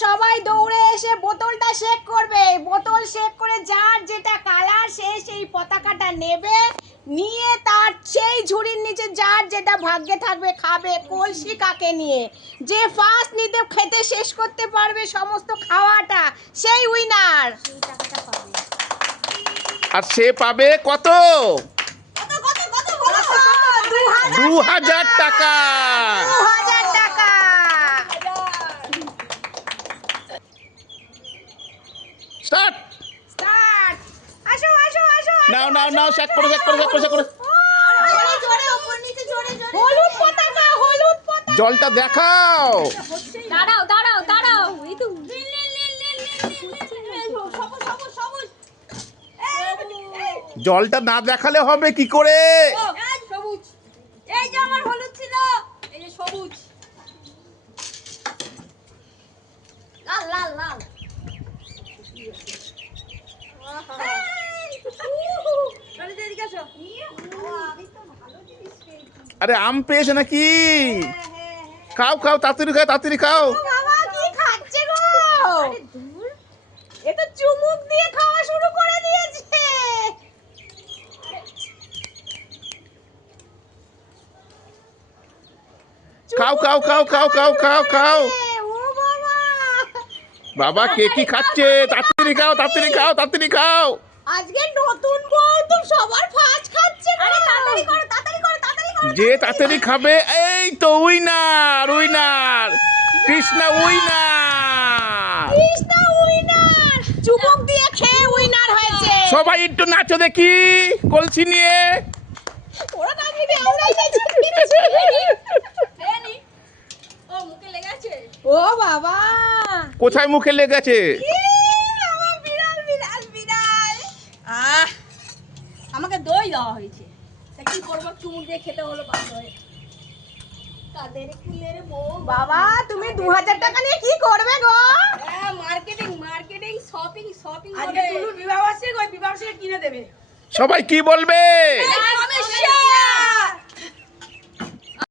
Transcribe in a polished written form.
সবাই দৌড়ে এসে বোতলটা শেক করবে। বোতল শেক করে যার যেটা কালার সে সেই পতাকাটা নেবে, নিয়ে তার সেই ঝুড়ির নিচে যার যেটা ভাগ্যে থাকবে খাবে। কলসি কাকে নিয়ে যে ফার্স্ট নিতে খেতে শেষ করতে পারবে সমস্ত খাওয়াটা সেই উইনার। সেই টাকাটা পাবে। আর সে পাবে কত? 2000 টাকা। 2000 টাকা। স্টার্ট। স্টার্ট। আসো আসো আসো। নাও নাও নাও, শেক করে শেক করে শেক করে শেক করে। জোরে উপর নিচে জোরে জোরে। হলুদ পতাকা, হলুদ পতাকা। জলটা দেখাও। দাঁড়াও দাঁড়াও দাঁড়াও। এই তো জলটা না দেখালে হবে কি করে? সবুজ। এই যে আমার হলুদ ছিল, এই যে সবুজ। লাল লাল লাল। চলে এদিকে আসো। আরে আম পেয়েছে নাকি? খাও খাও, তাড়াতাড়ি খাও, তাড়াতাড়ি খাও। বাবা কি খাচ্ছে গো? আরে দূর, এ তো চুমুক দিয়ে খাওয়া শুরু করে দিয়েছে। খাও খাও খাও খাও খাও খাও খাও। ও বাবা, বাবা কে কি খাচ্ছে? তাড়াতাড়ি খাও, তাড়াতাড়ি খাও, তাড়াতাড়ি খাও। আজকে নতুন বউ তো সবার ফার্স্ট খাচ্ছে। আরে তাড়াতাড়ি করো তাড়াতাড়ি করো তাড়াতাড়ি করো। যে তাড়াতাড়ি খাবে এই তো winner, winner Krishna winner. Krishna winner, চুমুক দিয়ে খেয়ে উইনার হয়েছে। সবাই একটু নাচো দেখি কলসি নিয়ে। ওরা নাকি রে আমরাই যাচ্ছি। দেনি ও মুখে লেগেছে। ও বাবা, কোথায় মুখে লেগেছে? আমার বিড়াল বিড়াল বিড়াল। আমাকে দই দেওয়া হয়েছে, তা কি করবো, চুমুক দিয়ে খেতে হলো বাধ্য হয়ে। কাদের কুলের বউ। বাবা তুমি 2000 টাকা নিয়ে কি করবে গো? Marketing marketing shopping shopping. আজকে টুলুর বিবাহ আছে, ওই বিবাহ থেকে কিনে দেবে। সবাই কি বলবে?